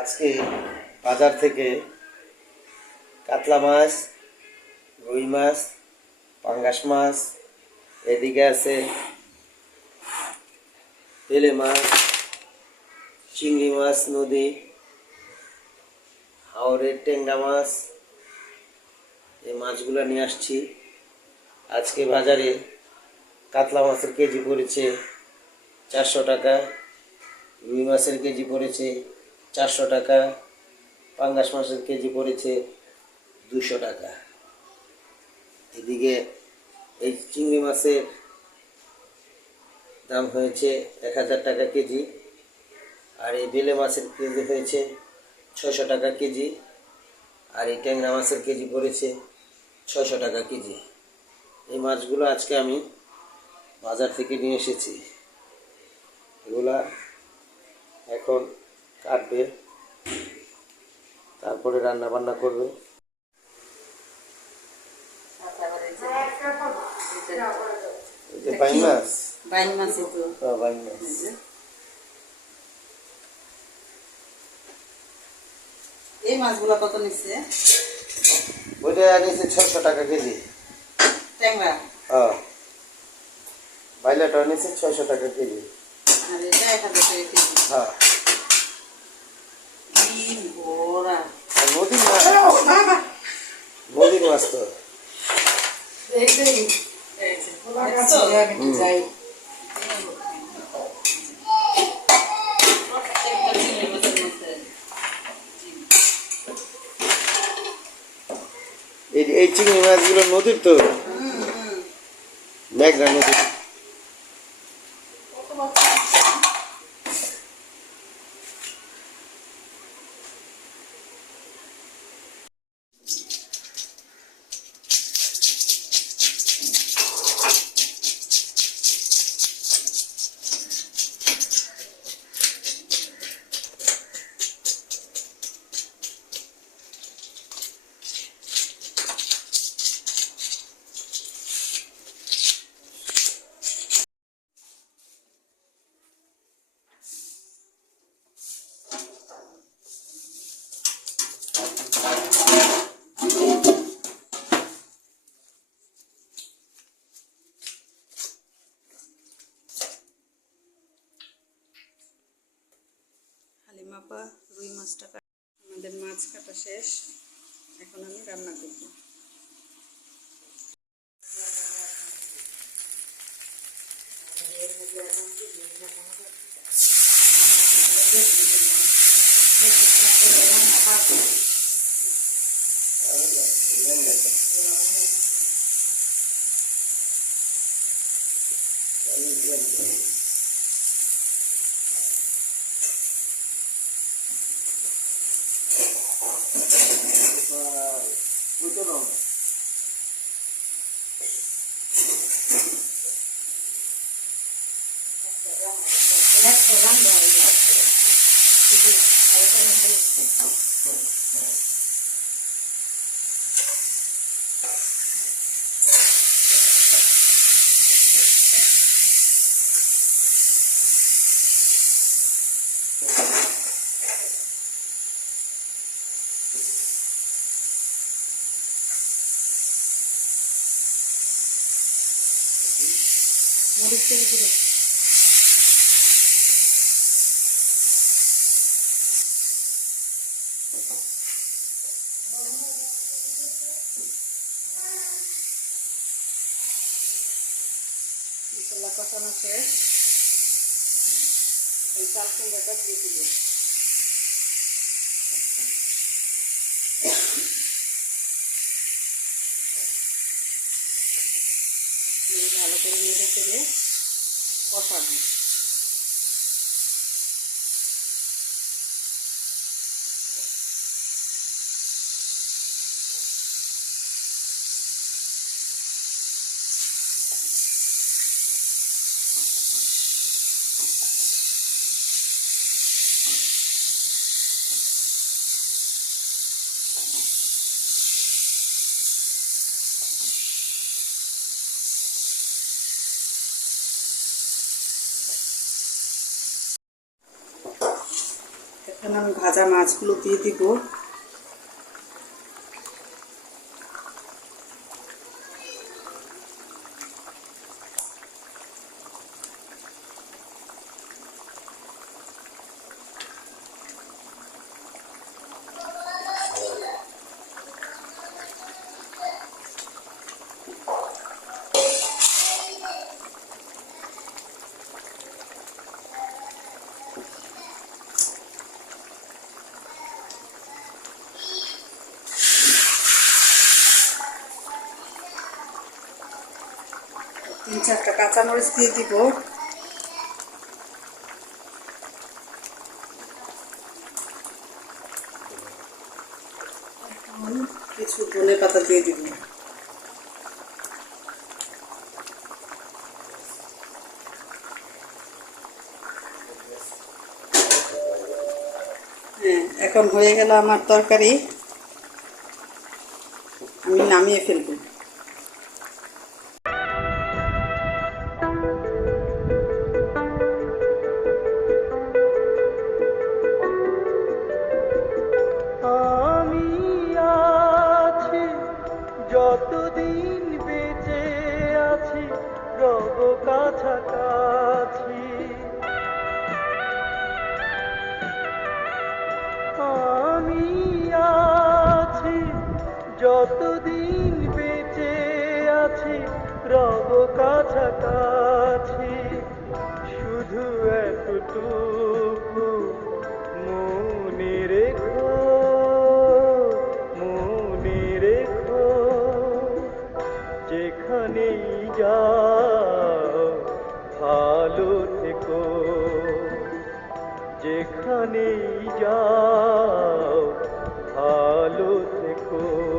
আজকে বাজার থেকে কাতলা মাছ, রুই মাছ, পাঙ্গাস মাছ, এদিকে আছে তেলে মাছ, চিংড়ি মাছ, নদী হাওড়ের টেঙ্গা মাছ, এই মাছগুলো নিয়ে আসছি। আজকে বাজারে কাতলা মাছের কেজি পড়েছে চারশো টাকা, রুই মাছের কেজি পড়েছে চারশো টাকা, পাঙ্গাস মাছের কেজি পড়েছে দুশো টাকা। এদিকে এই চিংড়ি মাছের দাম হয়েছে এক হাজার টাকা কেজি, আর এই বেলে মাছের কেজি হয়েছে ছশো টাকা কেজি, আর এই ট্যাংরা মাছের কেজি পড়েছে ছশো টাকা কেজি। এই মাছগুলো আজকে আমি বাজার থেকে নিয়ে এসেছি। এগুলা এখন কাটবে তারপরে রান্না বান্না করবে। এই যে বাইন মাছ। বাইন মাছই তো। হ্যাঁ, বাইন মাছ। এই মাছগুলো কত নিচ্ছে? ওইটা ছশো টাকা কেজি। ট্যাংরা? হ্যাঁ। বাইলাটা নিয়েছে ছয়শো টাকা কেজি। আর এটা এক হাজার টাকা কেজি। হ্যাঁ ডিম ভরা আর নদীর মাছ নদীর মাছ তো এই চিংড়ি মাছগুলো নদীর তো? মেঘনা নদীর। হালিমাপা রুই মাছটা আমাদের মাছ কাটা শেষ। এখন আমি রান্না করব। ওই Barcelona. Thank you. তেল দিলে মশলা কষানো শেষ এই চাল কুমড়াটা দিয়ে ভালো করে নেড়ে চেড়ে কষাবো। এখানে আমি ভাজা মাছগুলো দিয়ে দিব। তিন চারটা কাঁচা কাঁচামরিচ দিয়ে দিব। কিছু ধনে পাতা দিয়ে দিব। হ্যাঁ এখন হয়ে গেল আমার তরকারি। আমি নামিয়ে ফেলব। যেখানেই যাও ভালো থেকো।